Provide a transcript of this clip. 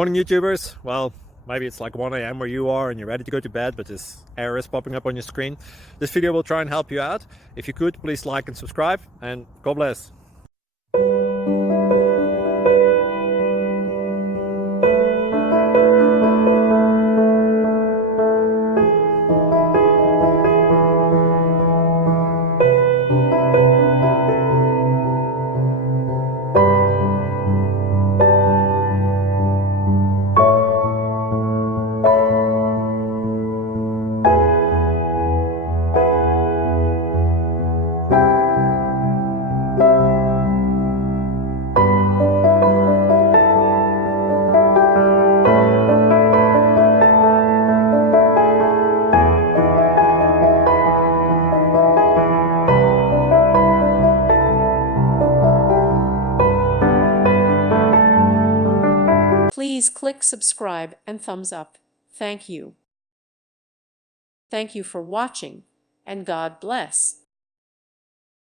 Morning YouTubers. Well, maybe it's like 1 a.m. where you are and you're ready to go to bed, but this error is popping up on your screen. This video will try and help you out. If you could, please like and subscribe, and God bless. Please click subscribe and thumbs up. Thank you. Thank you for watching, and God bless.